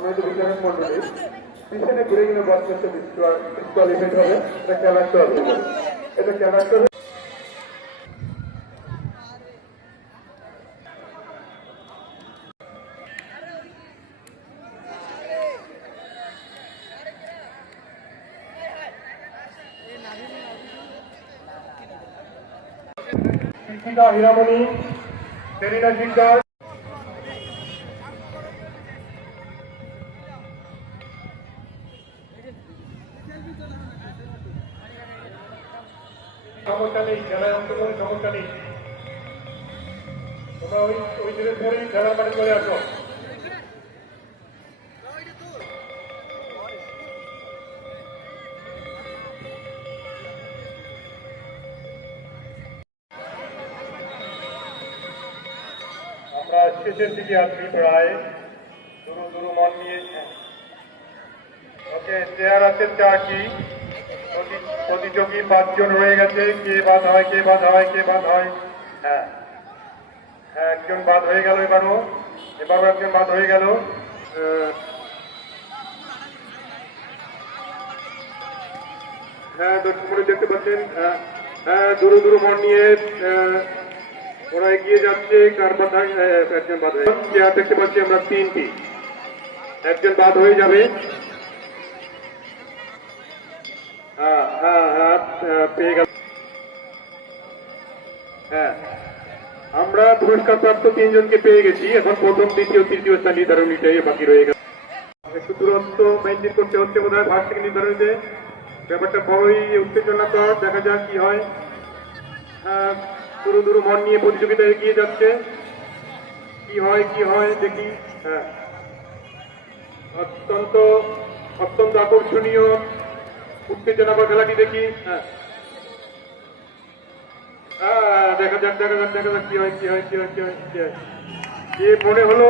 সম্মানিত বিচারক মন্ডলী, পিছনে ঘুরে গেলে বস্তাতে ডিসকোয়ালিফাইড হবে। এটা খেলার চল, এটা খেলার চল। শিক্ষিকা হীরামণি, সেরিনা শিকদার, সমস্যা নেই, খেলায় অংশগ্রহণ সমস্যা নেই। তোমরা ওই ধীরে ধরেই খেলার মাঠে চলে আসো। আমরা শেষের দিকে আছি প্রায়, দুরু মন নিয়ে। ওকে, চেয়ার আছে 4টি, প্রতিযোগী 5 জন রয়ে গেছে। কে বাদ হয়, কে বাদ হয়, কে বাদ হয়? হ্যাঁ হ্যাঁ, একজন বাদ হয়ে গেল। এবারও একজন বাদ হয়ে গেল। হ্যাঁ, দর্শক মনে দেখতে পাচ্ছেন, হ্যাঁ দুরু মন নিয়ে ওরা এগিয়ে যাচ্ছে। কার বাদ হয়? একজন বাদ হয়ে, চেয়ার দেখতে পাচ্ছি আমরা 3টি, একজন বাদ হয়ে যাবে। হ্যাঁ হ্যাঁ হ্যাঁ, পেয়ে গেল। হ্যাঁ, আমরা পুরস্কার প্রাপ্ত 3 জনকে পেয়ে গেছি। এখন প্রথম, দ্বিতীয়, তৃতীয় স্থান নির্ধারণীটাই বাকি রয়ে গেল। একটু দূরত্ব মেনটেন করতে হচ্ছে বোধ হয়। ভাগ থেকে নির্ধারণীতে ব্যাপারটা বড়ই উত্তেজনাকর। দেখা যাক কি হয়। হ্যাঁ, দুরু মন নিয়ে প্রতিযোগিতা এগিয়ে যাচ্ছে। কি হয় দেখি। হ্যাঁ, অত্যন্ত আকর্ষণীয় উত্তেজনাকর খেলাটি দেখি। হ্যাঁ, দেখা যাক কি হয়। যে মনে হলো